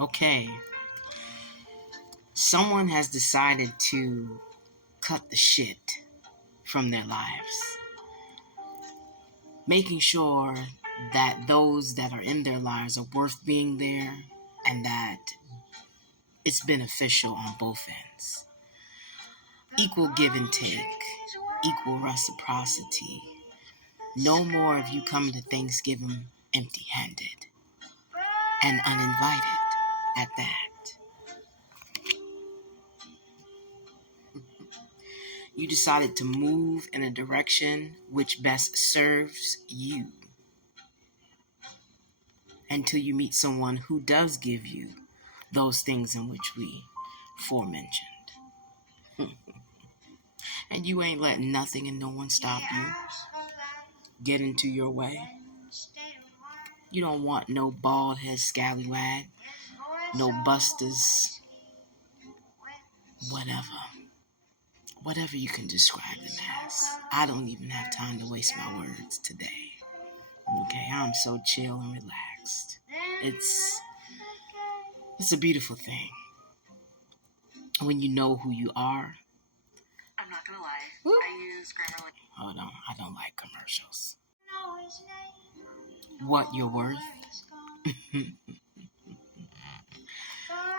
Okay. Someone has decided to cut the shit from their lives, making sure that those that are in their lives are worth being there and that it's beneficial on both ends. Equal give and take, equal reciprocity. No more of you coming to Thanksgiving empty-handed and uninvited at that. You decided to move in a direction which best serves you until you meet someone who does give you those things in which we forementioned. And you ain't letting nothing and no one stop you, get into your way. You don't want no bald head scallywag, no busters, whatever you can describe them as. I don't even have time to waste my words today. Okay, I'm so chill and relaxed. It's a beautiful thing when you know who you are. I'm not gonna lie. Woo. I use Grammarly. Hold on, I don't like commercials. What you're worth,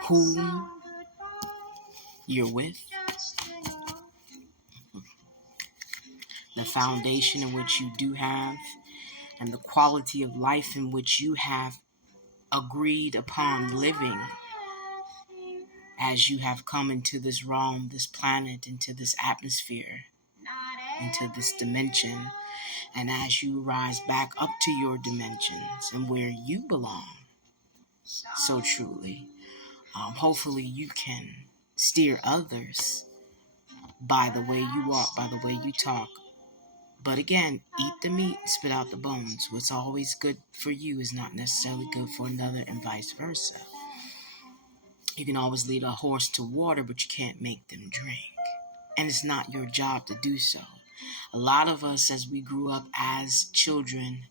who you're with, the foundation in which you do have, and the quality of life in which you have agreed upon living as you have come into this realm, this planet, into this atmosphere, into this dimension, and as you rise back up to your dimensions and where you belong, so truly, hopefully you can steer others by the way you walk, by the way you talk. But again, eat the meat, spit out the bones. What's always good for you is not necessarily good for another, and vice versa. You can always lead a horse to water, but you can't make them drink. And it's not your job to do so. A lot of us, as we grew up as children,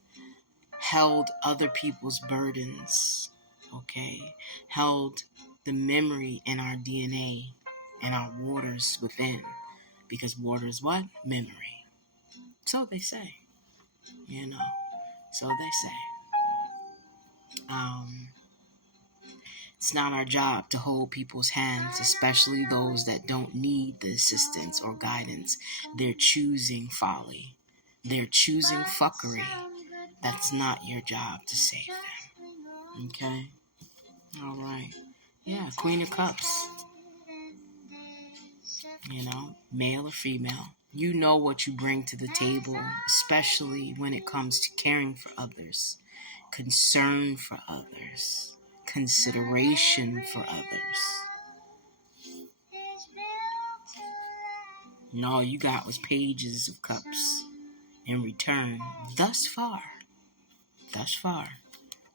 held other people's burdens, okay? Held the memory in our DNA and our waters within. Because water is what? Memory. So they say. So they say. It's not our job to hold people's hands, especially those that don't need the assistance or guidance. They're choosing folly. They're choosing fuckery. That's not your job to save them. Okay? All right. Yeah, Queen of Cups. Male or female. You know what you bring to the table, especially when it comes to caring for others, concern for others, consideration for others. And all you got was pages of cups in return. Thus far.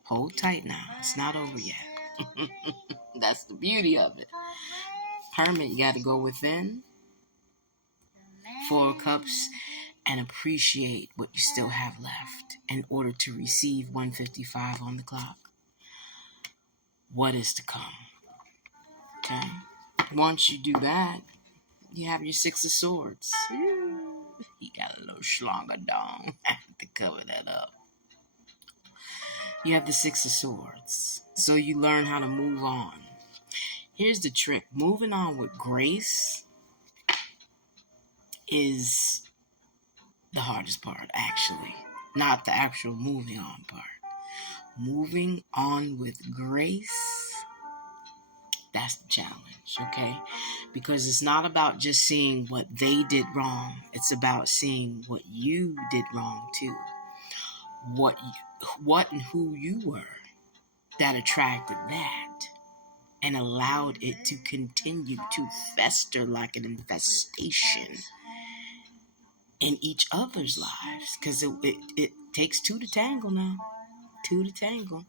Hold tight now. It's not over yet. That's the beauty of it. Hermit, you got to go within. 4 cups, and appreciate what you still have left in order to receive 155 on the clock. What is to come? Okay. Once you do that, you have your 6 of Swords. You got a little schlonga dong. I have to cover that up. You have the 6 of Swords. So you learn how to move on. Here's the trick. Moving on with grace is the hardest part, actually. Not the actual moving on part. Moving on with grace, that's the challenge, okay? Because it's not about just seeing what they did wrong. It's about seeing what you did wrong too. What and who you were that attracted that and allowed it to continue to fester like an infestation in each other's lives. Because it takes 2 to tangle now. 2 to tangle.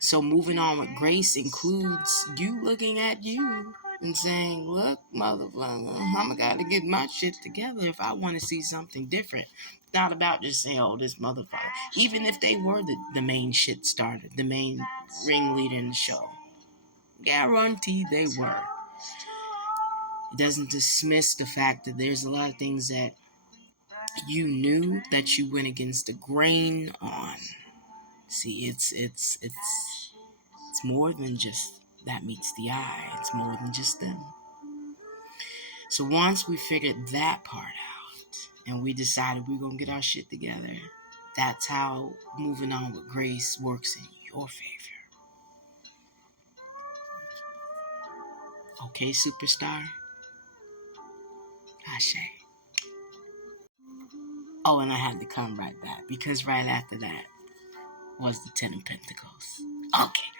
So moving on with grace includes you looking at you and saying, look, motherfucker, I'm got to get my shit together if I want to see something different. It's not about just saying, oh, this motherfucker. Even if they were the main shit starter, the main ringleader in the show. Guarantee they were. It doesn't dismiss the fact that there's a lot of things that you knew that you went against the grain on. See, it's more than just that meets the eye. It's more than just them. So once we figured that part out and we decided we're going to get our shit together, that's how moving on with grace works in your favor. Okay, superstar? Ashe. Oh, and I had to come right back because right after that was the Ten of Pentacles. Okay.